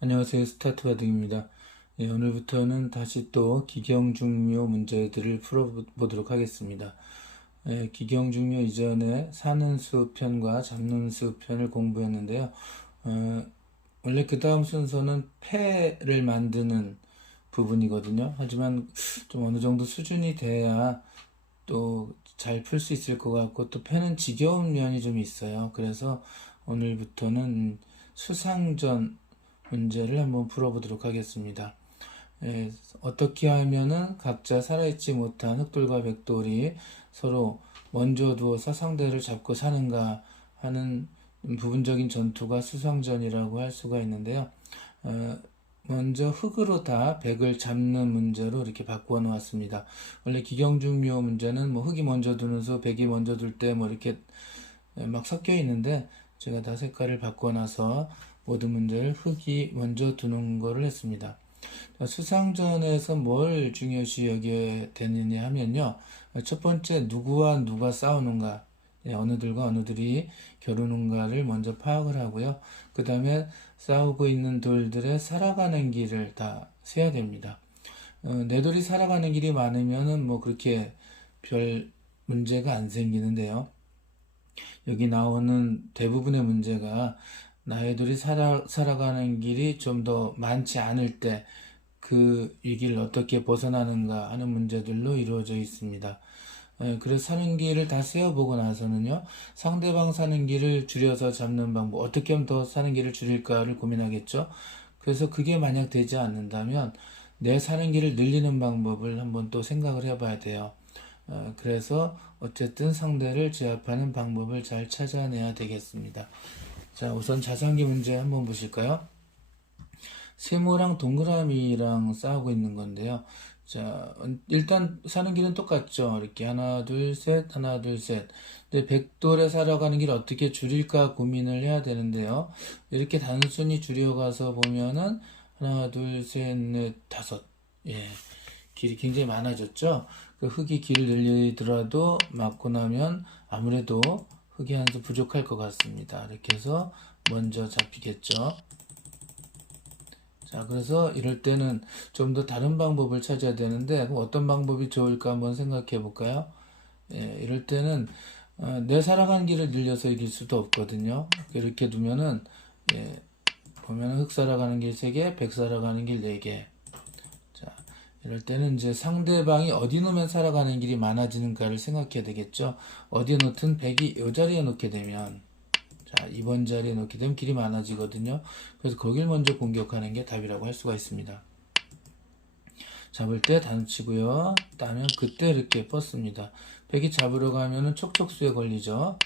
안녕하세요. 스타트 바둑입니다. 오늘부터는 다시 또 기경중묘 문제들을 풀어보도록 하겠습니다. 기경중묘 이전에 사는 수 편과 잡는 수 편을 공부했는데요. 원래 그 다음 순서는 패를 만드는 부분이거든요. 하지만 좀 어느 정도 수준이 돼야 또 잘 풀 수 있을 것 같고, 또 패는 지겨운 면이 좀 있어요. 그래서 오늘부터는 수상전 문제를 한번 풀어보도록 하겠습니다. 어떻게 하면은 각자 살아있지 못한 흑돌과 백돌이 서로 먼저 두어서 상대를 잡고 사는가 하는 부분적인 전투가 수상전이라고 할 수가 있는데요. 어, 먼저 흑으로 다 백을 잡는 문제로 이렇게 바꾸어 놓았습니다. 원래 기경중묘 문제는 뭐 흑이 먼저 두는 수, 백이 먼저 둘 때 뭐 이렇게 막 섞여 있는데, 제가 다 색깔을 바꿔놔서 모든 문제를 흑이 먼저 두는 거를 했습니다. 수상전에서 뭘 중요시 여겨야 되느냐 하면요. 첫 번째, 누구와 누가 싸우는가, 어느들과 어느들이 겨루는가를 먼저 파악을 하고요. 그 다음에 싸우고 있는 돌들의 살아가는 길을 다 세야 됩니다. 내 돌이 살아가는 길이 많으면은 뭐 그렇게 별 문제가 안 생기는데요. 여기 나오는 대부분의 문제가 나의 돌이 살아가는 길이 좀 더 많지 않을 때 이 길을 어떻게 벗어나는가 하는 문제들로 이루어져 있습니다. 그래서 사는 길을 다 세어보고 나서는요, 상대방 사는 길을 줄여서 잡는 방법, 어떻게 하면 더 사는 길을 줄일까를 고민하겠죠. 그래서 그게 만약 되지 않는다면 내 사는 길을 늘리는 방법을 한번 또 생각을 해봐야 돼요. 그래서 어쨌든 상대를 제압하는 방법을 잘 찾아내야 되겠습니다. 자, 우선 자상기 문제 한번 보실까요? 세모랑 동그라미랑 싸우고 있는 건데요. 자, 일단 사는 길은 똑같죠. 이렇게 하나, 둘, 셋, 하나, 둘, 셋. 근데 백돌에 살아가는 길 어떻게 줄일까 고민을 해야 되는데요. 이렇게 단순히 줄여가서 보면은 하나, 둘, 셋, 넷, 다섯. 예. 길이 굉장히 많아졌죠. 그 흙이 길을 늘리더라도 맞고 나면 아무래도 흙이 한 수 부족할 것 같습니다. 이렇게 해서 먼저 잡히겠죠. 자, 그래서 이럴 때는 좀 더 다른 방법을 찾아야 되는데, 그럼 어떤 방법이 좋을까 한번 생각해 볼까요? 이럴 때는 내 살아가는 길을 늘려서 이길 수도 없거든요. 이렇게 두면은, 보면은 흑 살아가는 길 3개, 백 살아가는 길 4개. 자, 이럴 때는 이제 상대방이 어디 놓으면 살아가는 길이 많아지는가를 생각해야 되겠죠. 어디에 놓든 백이 이 자리에 놓게 되면, 자, 2번 자리에 놓게 되면 길이 많아지거든요. 그래서 거길 먼저 공격하는 게 답이라고 할 수가 있습니다. 잡을 때 단치고요. 따면 그때 이렇게 뻗습니다. 백이 잡으러 가면은 촉촉수에 걸리죠.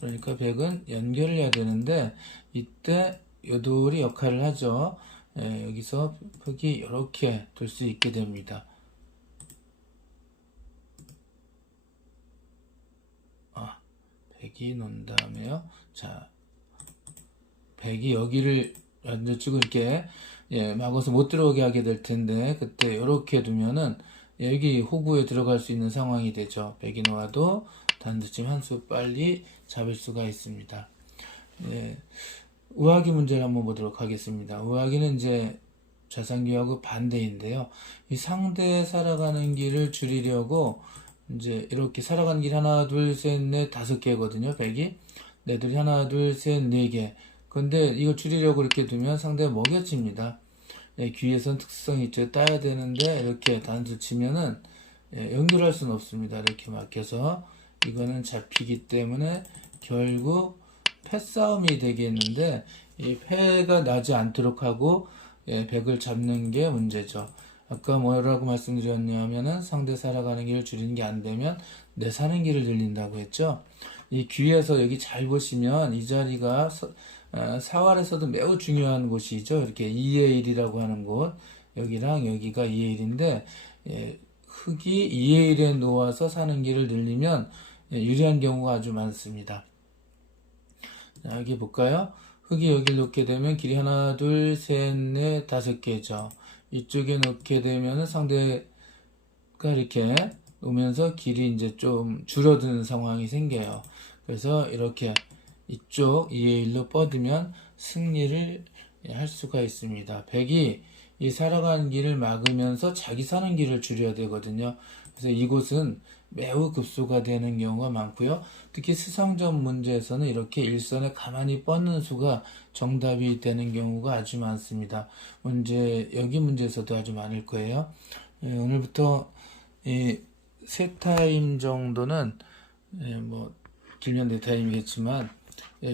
그러니까 백은 연결을 해야 되는데 이때 요돌이 역할을 하죠. 여기서 흑이 이렇게 둘 수 있게 됩니다. 백이 놓은 다음에요. 자, 백이 여기를 이쪽으로 이렇게 막아서 못 들어오게 하게 될 텐데, 그때 이렇게 두면은 여기 호구에 들어갈 수 있는 상황이 되죠. 백이 놓아도 단두찜 한 수 빨리 잡을 수가 있습니다. 우하기 문제를 한번 보도록 하겠습니다. 우하기는 이제 좌상기하고 반대인데요. 이 상대 살아가는 길을 줄이려고 이제 이렇게 살아가는 길 하나, 둘, 셋, 넷, 5개거든요. 백이. 내들이 하나, 둘, 셋, 4개. 근데 이거 줄이려고 이렇게 두면 상대가 먹여집니다. 귀에선 특성이 있죠. 따야 되는데 이렇게 단수 치면은 연결할 수는 없습니다. 이렇게 막혀서 이거는 잡히기 때문에 결국 패싸움이 되겠는데, 이 패가 나지 않도록 하고 백을 잡는 게 문제죠. 아까 뭐라고 말씀드렸냐면은 상대 살아가는 길을 줄이는 게 안 되면 내 사는 길을 늘린다고 했죠. 이 귀에서 여기 잘 보시면 이 자리가 사활에서도 매우 중요한 곳이죠. 이렇게 2의 1이라고 하는 곳, 여기랑 여기가 2의 1인데 흙이 2의 1에 놓아서 사는 길을 늘리면 유리한 경우가 아주 많습니다. 자, 여기 볼까요? 흙이 여기 놓게 되면 길이 하나, 둘, 셋, 넷, 5개죠. 이쪽에 놓게 되면 상대가 이렇게 오면서 길이 이제 좀 줄어드는 상황이 생겨요. 그래서 이렇게 이쪽 2의 1로 뻗으면 승리를 할 수가 있습니다. 백이 이 살아가는 길을 막으면서 자기 사는 길을 줄여야 되거든요. 그래서 이곳은 매우 급수가 되는 경우가 많고요. 특히 수상점 문제에서는 이렇게 일선에 가만히 뻗는 수가 정답이 되는 경우가 아주 많습니다. 여기 문제에서도 아주 많을 거예요. 오늘부터 세 타임 정도는 뭐 길면 네 타임이겠지만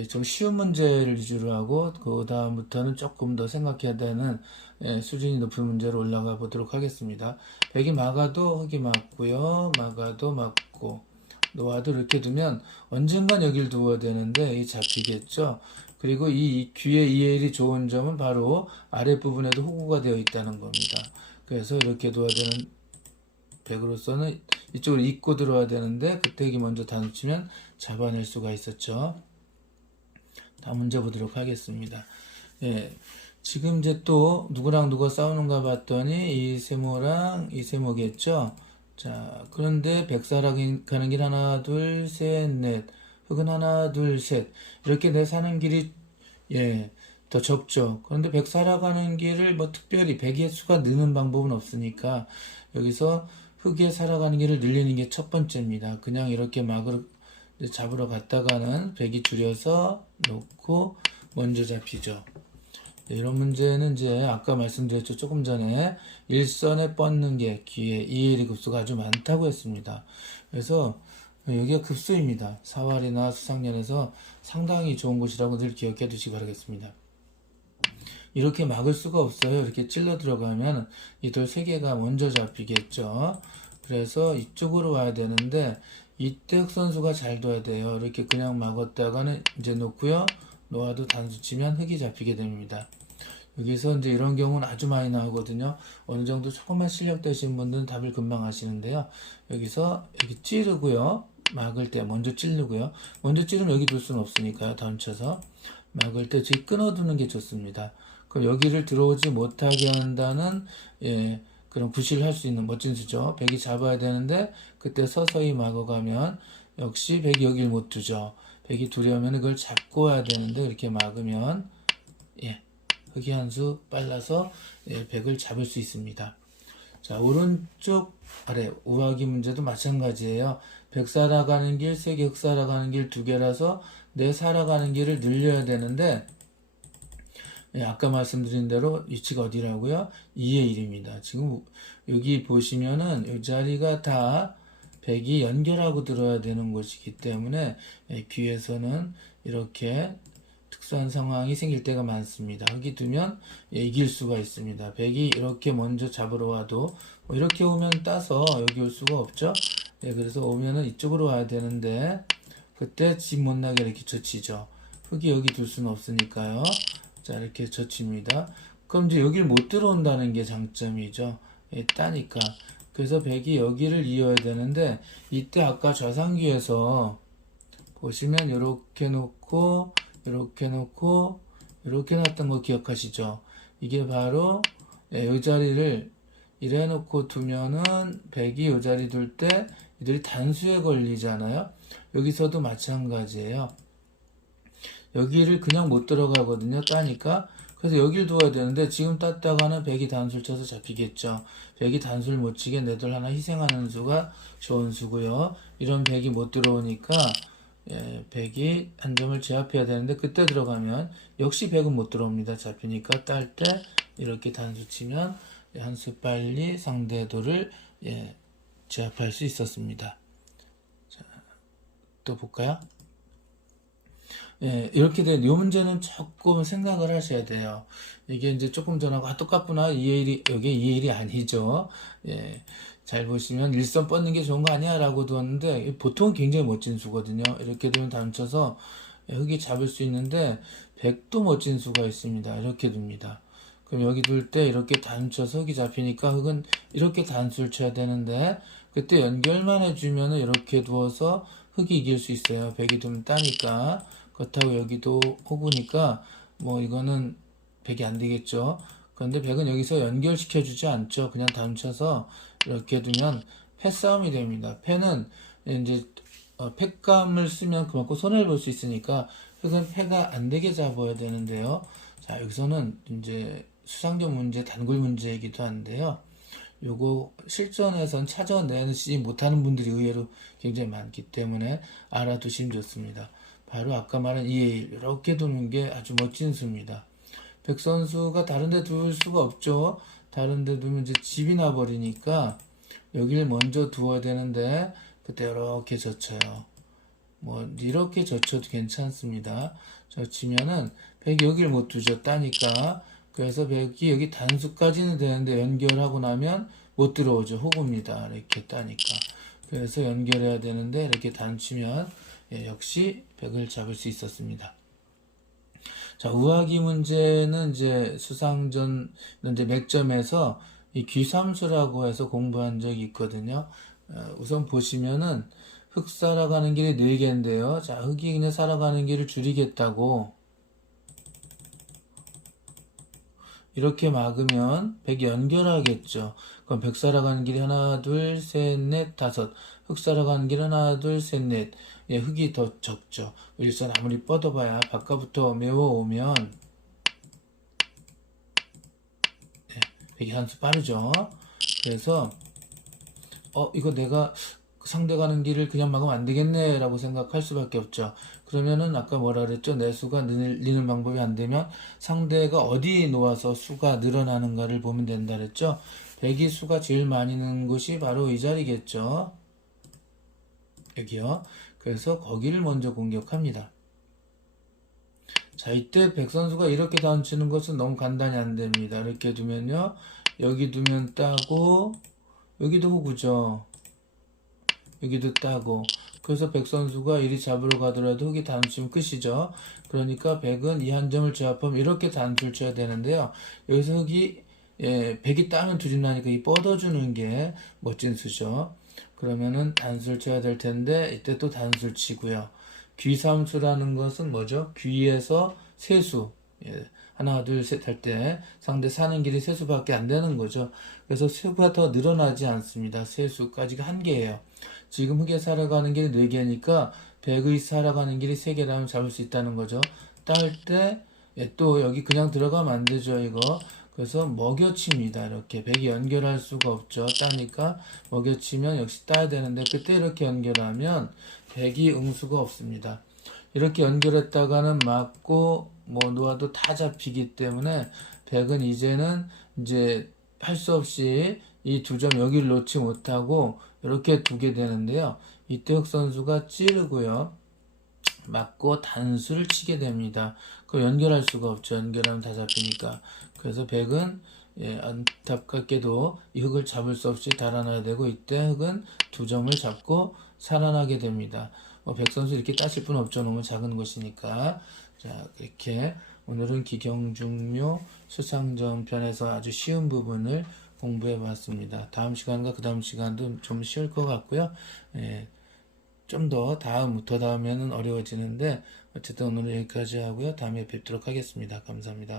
좀 쉬운 문제를 위주로 하고 그 다음부터는 조금 더 생각해야 되는 수준이 높은 문제로 올라가 보도록 하겠습니다. 백이 막아도 흙이 막고요. 막아도 막고 놓아도 이렇게 두면 언젠간 여길 두어야 되는데 이 잡히겠죠. 그리고 이 귀의 EL이 좋은 점은 바로 아랫부분에도 호구가 되어 있다는 겁니다. 그래서 이렇게 둬야 되는 백으로서는 이쪽으로 잇고 들어와야 되는데 그때 이 먼저 단수 치면 잡아낼 수가 있었죠. 다음 문제 보도록 하겠습니다. 지금 이제 또 누구랑 누가 싸우는가 봤더니 이 세모랑 이 세모겠죠. 자, 그런데 백사랑 가는 길 하나, 둘, 셋, 넷. 흙은 하나, 둘, 셋. 이렇게 내 사는 길이 더 적죠. 그런데 백 살아가는 길을 뭐 특별히 백의 수가 느는 방법은 없으니까 여기서 흙에 살아가는 길을 늘리는 게 첫 번째입니다. 그냥 이렇게 막으로 잡으러 갔다가는 백이 줄여서 놓고 먼저 잡히죠. 이런 문제는 이제 아까 말씀드렸죠. 조금 전에 일선에 뻗는 게 귀에 EL의 급수가 아주 많다고 했습니다. 그래서 여기가 급수입니다. 사활이나 수상년에서 상당히 좋은 곳이라고 늘 기억해 두시기 바라겠습니다. 이렇게 막을 수가 없어요. 이렇게 찔러 들어가면 이 돌 3개가 먼저 잡히겠죠. 그래서 이쪽으로 와야 되는데 이때 흙 선수가 잘 둬야 돼요. 이렇게 그냥 막았다가는 이제 놓고요. 놓아도 단수 치면 흙이 잡히게 됩니다. 여기서 이제 이런 경우는 아주 많이 나오거든요. 어느 정도 조금만 실력 되신 분들은 답을 금방 아시는데요. 여기서 여기 찌르고요. 막을 때 먼저 찌르고요. 먼저 찌르면 여기 둘 수는 없으니까요. 던쳐서 막을 때 뒤 끊어두는 게 좋습니다. 그럼 여기를 들어오지 못하게 한다는 그런 구실을 할 수 있는 멋진 수죠. 백이 잡아야 되는데 그때 서서히 막아가면 역시 백이 여길 못 두죠. 백이 두려면 그걸 잡고 와야 되는데 이렇게 막으면 흙이 한 수 빨라서 백을 잡을 수 있습니다. 자, 오른쪽 아래 우하기 문제도 마찬가지예요. 백 살아가는 길 3개, 흙 살아가는 길 2개라서 내 살아가는 길을 늘려야 되는데 아까 말씀드린 대로 위치가 어디라고요? 2의 1입니다. 지금 여기 보시면은 이 자리가 다 백이 연결하고 들어야 되는 곳이기 때문에 귀에서는 이렇게 특수한 상황이 생길 때가 많습니다. 흙이 두면 이길 수가 있습니다. 백이 이렇게 먼저 잡으러 와도 이렇게 오면 따서 여기 올 수가 없죠. 그래서 오면은 이쪽으로 와야 되는데 그때 집 못 나게 이렇게 젖히죠. 흙이 여기 둘 수는 없으니까요. 자, 이렇게 젖힙니다. 그럼 이제 여길 못 들어온다는 게 장점이죠. 따니까. 그래서 백이 여기를 이어야 되는데 이때 아까 좌상귀에서 보시면 이렇게 놓고 이렇게 놓고 이렇게 놨던 거 기억하시죠? 이게 바로 이 자리를 이래 놓고 두면은 백이 이 자리 둘 때 이들이 단수에 걸리잖아요. 여기서도 마찬가지예요. 여기를 그냥 못 들어가거든요. 따니까. 그래서 여길 두어야 되는데 지금 땄다가는 백이 단수를 쳐서 잡히겠죠. 백이 단수를 못 치게 내 돌 하나 희생하는 수가 좋은 수고요. 이런 백이 못 들어오니까 백이 한 점을 제압해야 되는데 그때 들어가면 역시 백은 못 들어옵니다. 잡히니까 딸 때 이렇게 단수 치면 한 수 빨리 상대 돌을 제압할 수 있었습니다. 자, 또 볼까요? 이렇게 된 이 문제는 조금 생각을 하셔야 돼요. 이게 이제 조금 전하고 똑같구나. 여기 2일이 아니죠. 잘 보시면 일선 뻗는 게 좋은 거 아니야? 라고 두었는데 보통 굉장히 멋진 수거든요. 이렇게 되면 단쳐서 흙이 잡을 수 있는데 백도 멋진 수가 있습니다. 이렇게 둡니다. 그럼 여기 둘 때 이렇게 단쳐서 흙이 잡히니까 흙은 이렇게 단수를 쳐야 되는데 그때 연결만 해주면은 이렇게 두어서 흙이 이길 수 있어요. 백이 두면 따니까. 그렇다고 여기도 호구니까 뭐 이거는 백이 안 되겠죠. 그런데 백은 여기서 연결시켜 주지 않죠. 그냥 단쳐서 이렇게 두면 패싸움이 됩니다. 패는 이제 패감을 쓰면 그만큼 손해를 볼 수 있으니까 흙은 패가 안 되게 잡아야 되는데요. 자, 여기서는 이제 수상전 문제, 단골 문제이기도 한데요. 요거 실전에선 찾아내지 못하는 분들이 의외로 굉장히 많기 때문에 알아두시면 좋습니다. 바로 아까 말한 2의 1 이렇게 두는 게 아주 멋진 수입니다. 백선수가 다른 데 둘 수가 없죠. 다른 데 두면 이제 집이 나버리니까 여기를 먼저 두어야 되는데 그때 이렇게 젖혀요. 뭐 이렇게 젖혀도 괜찮습니다. 젖히면은 100이 여기를 못 두죠. 따니까. 그래서 100이 여기 단수까지는 되는데 연결하고 나면 못 들어오죠. 호구입니다. 이렇게 따니까. 그래서 연결해야 되는데 이렇게 단치면 역시 100을 잡을 수 있었습니다. 자, 우하기 문제는 이제 수상전 이제 맥점에서 이 귀삼수라고 해서 공부한 적이 있거든요. 우선 보시면은 흙 살아가는 길이 4개인데요. 자, 흙이 그냥 살아가는 길을 줄이겠다고 이렇게 막으면 100이 연결하겠죠. 그럼 100 살아가는 길이 하나, 둘, 셋, 넷, 다섯. 흙 살아가는 길 하나, 둘, 셋, 넷. 예, 흙이 더 적죠. 일선 아무리 뻗어봐야 바깥부터 메워오면 예, 100이 한 수 빠르죠. 그래서 이거 내가 상대 가는 길을 그냥 막으면 안 되겠네 라고 생각할 수밖에 없죠. 그러면은 아까 뭐라 그랬죠? 내 수가 늘리는 방법이 안 되면 상대가 어디 놓아서 수가 늘어나는가를 보면 된다 그랬죠. 100이 수가 제일 많이 는 곳이 바로 이 자리겠죠. 여기요. 그래서 거기를 먼저 공격합니다. 자, 이때 백선수가 이렇게 단치는 것은 너무 간단히 안 됩니다. 이렇게 두면요. 여기 두면 따고 여기도 호구죠. 여기도 따고. 그래서 백선수가 이리 잡으러 가더라도 흙이 단수면 끝이죠. 그러니까 100은 이 한 점을 제압하면 이렇게 단수를 쳐야 되는데요. 여기서 흙이 100이 따면 두림 나니까 이 뻗어주는 게 멋진 수죠. 그러면은 단수를 쳐야 될 텐데 이때 또 단수를 치고요. 귀삼수라는 것은 뭐죠? 귀에서 세수. 하나, 둘, 셋 할 때 상대 사는 길이 세수밖에 안 되는 거죠. 그래서 수가 더 늘어나지 않습니다. 세수까지가 한개예요. 지금 흙에 살아가는 길이 4개니까 100의 살아가는 길이 3개라면 잡을 수 있다는 거죠. 딸 때 또 여기 그냥 들어가면 안 되죠. 이거. 그래서 먹여칩니다. 이렇게 100이 연결할 수가 없죠. 따니까 먹여치면 역시 따야 되는데 그때 이렇게 연결하면 100이 응수가 없습니다. 이렇게 연결했다가는 맞고 뭐 놓아도 다 잡히기 때문에 100은 이제는 이제 할 수 없이 이 두 점 여기를 놓지 못하고 이렇게 두게 되는데요. 이때 흑 선수가 찌르고요. 맞고 단수를 치게 됩니다. 그걸 연결할 수가 없죠. 연결하면 다 잡히니까. 그래서 100은 안타깝게도 이 흙을 잡을 수 없이 달아나야 되고 이때 흙은 두 점을 잡고 살아나게 됩니다. 100 선수 이렇게 따실 분 없죠. 너무 작은 곳이니까. 자, 이렇게 오늘은 기경중묘 수상전 편에서 아주 쉬운 부분을 공부해 봤습니다. 다음 시간과 그 다음 시간도 좀 쉬울 것 같고요. 좀 더 다음에는 어려워지는데 어쨌든 오늘은 여기까지 하고요. 다음에 뵙도록 하겠습니다. 감사합니다.